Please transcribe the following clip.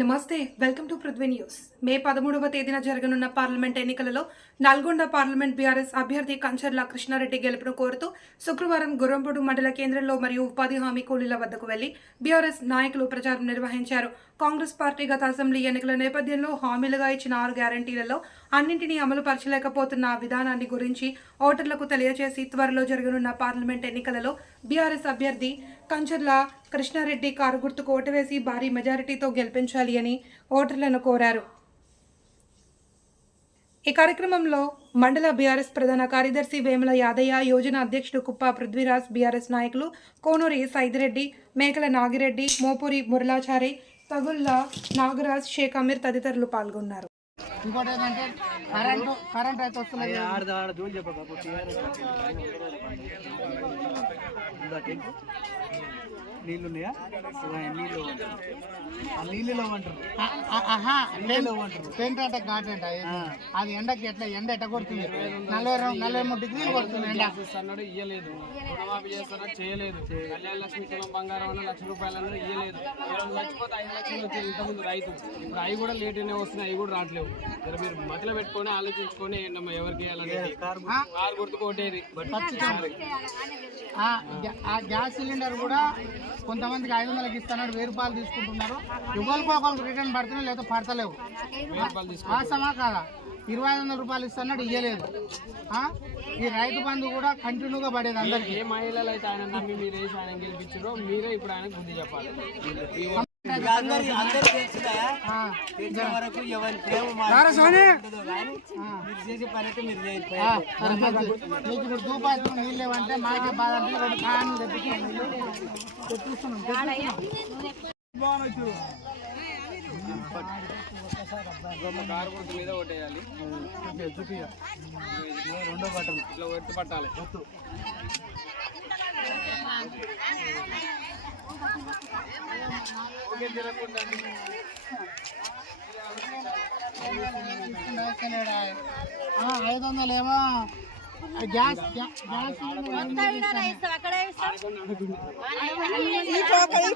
నమస్తే welcome to Prithvi news. May పదమూడవ తేదీన జరగనున్న పార్లమెంట్ ఎన్నికలలో నల్గొండ పార్లమెంట్ బీఆర్ఎస్ అభ్యర్థి కంచర్ల కృష్ణారెడ్డి గెలుపును కోరుతూ శుక్రవారం గుర్రంపూడి మండల కేంద్రంలో మరియు ఉపాధి హామీ కూలీల వద్దకు వెళ్ళి బీఆర్ఎస్ నాయకులు ప్రచారం నిర్వహించారు. కాంగ్రెస్ పార్టీ గత అసెంబ్లీ ఎన్నికల నేపథ్యంలో హామీలుగా ఇచ్చిన ఆరు గ్యారంటీలలో అన్నింటినీ అమలు పరచలేకపోతున్న విధానాన్ని గురించి ఓటర్లకు తెలియజేసి త్వరలో జరగనున్న పార్లమెంట్ ఎన్నికలలో బీఆర్ఎస్ అభ్యర్థి కంచర్ల కృష్ణారెడ్డి కారు గుర్తుకు ఓటు వేసి భారీ మెజారిటీతో గెలిపించాలి అని ఓటర్లను కోరారు. ఈ కార్యక్రమంలో మండల బీఆర్ఎస్ ప్రధాన కార్యదర్శి వేముల యాదయ్య యోజన అధ్యక్షుడు కుప్ప పృథ్వీరాజ్ బీఆర్ఎస్ నాయకులు కోనూరి సైదిరెడ్డి మేకల నాగిరెడ్డి మోపూరి మురళాచారి తగుళ్ళ నాగరాజ్ షేక్ అమీర్ తదితరులు పాల్గొన్నారు. ఇంకోటి ఏంటంటే కరెంటు కరెంట్ అయితే ఆడ జోలు టీఆర్ఎస్ నీళ్ళు ఉన్నాయా నీళ్ళు. ఆ నీళ్ళలో అంటారు ఆ- ఆ- ఆహా నీళ్ళలో అంటారు పెయింట్ అంటే ఘాట్ అంట అది ఎండకి ఎట్లా ఎండ ఎట్ట కొడుతుంది? నలభై రెండు నలభై మూడు డిగ్రీలు కొడుతుంది ఎండ. అన్నాడు ఇయ్యలేదు. రుణమాఫీ చేస్తానని చేయలేదు. కళ్యాణ లక్ష్మి బంగారం అన్న లక్ష రూపాయలు అన్నాడు ఇయ్యలేదు. చచ్చిపోతే ఐదు లక్షలు ఇంతకుముందు రైతు. ఇప్పుడు అవి కూడా లేట్ అయినా వస్తున్నాయి అవి కూడా రావట్లేవు. మీరు మధ్యలో పెట్టుకొని ఆలోచించుకొని ఎవరికి వేయాలనేది ఆ, కారు గుర్తు. కొట్టేది ఆ, గ్యా- ఆ గ్యాస్ సిలిండర్ కూడా కొంతమందికి ఐదు వందలకి ఇస్తున్నాడు వెయ్యి రూపాయలు తీసుకుంటున్నారు. ఎవరికి ఒకరికి రిటర్న్ పడుతున్నాయి లేదా పడతలేవు. వాస్తవా కాదా? ఇరవై ఐదు వందల రూపాయలు ఇస్తున్నాడు ఇయ్యలేదు. ఆ, ఈ రైతు బంధు కూడా కంటిన్యూగా పడేది అందరికి. ఏ మహిళలు అయితే ఆయన నమ్మి మీరు వేసి ఆయన గెలిపించారో మీరే ఇప్పుడు ఆయన బుద్ధి చెప్పాలి. ఇప్పుడు దూపాయలు నీళ్ళు లేవంటే మాకే బాధ అంటే రెండు మీద రెండో బట్టలు ఇట్లా పట్టాలి ఐదు వందలు ఏమో. గ్యాస్ గ్యా- గ్యాస్ అక్కడ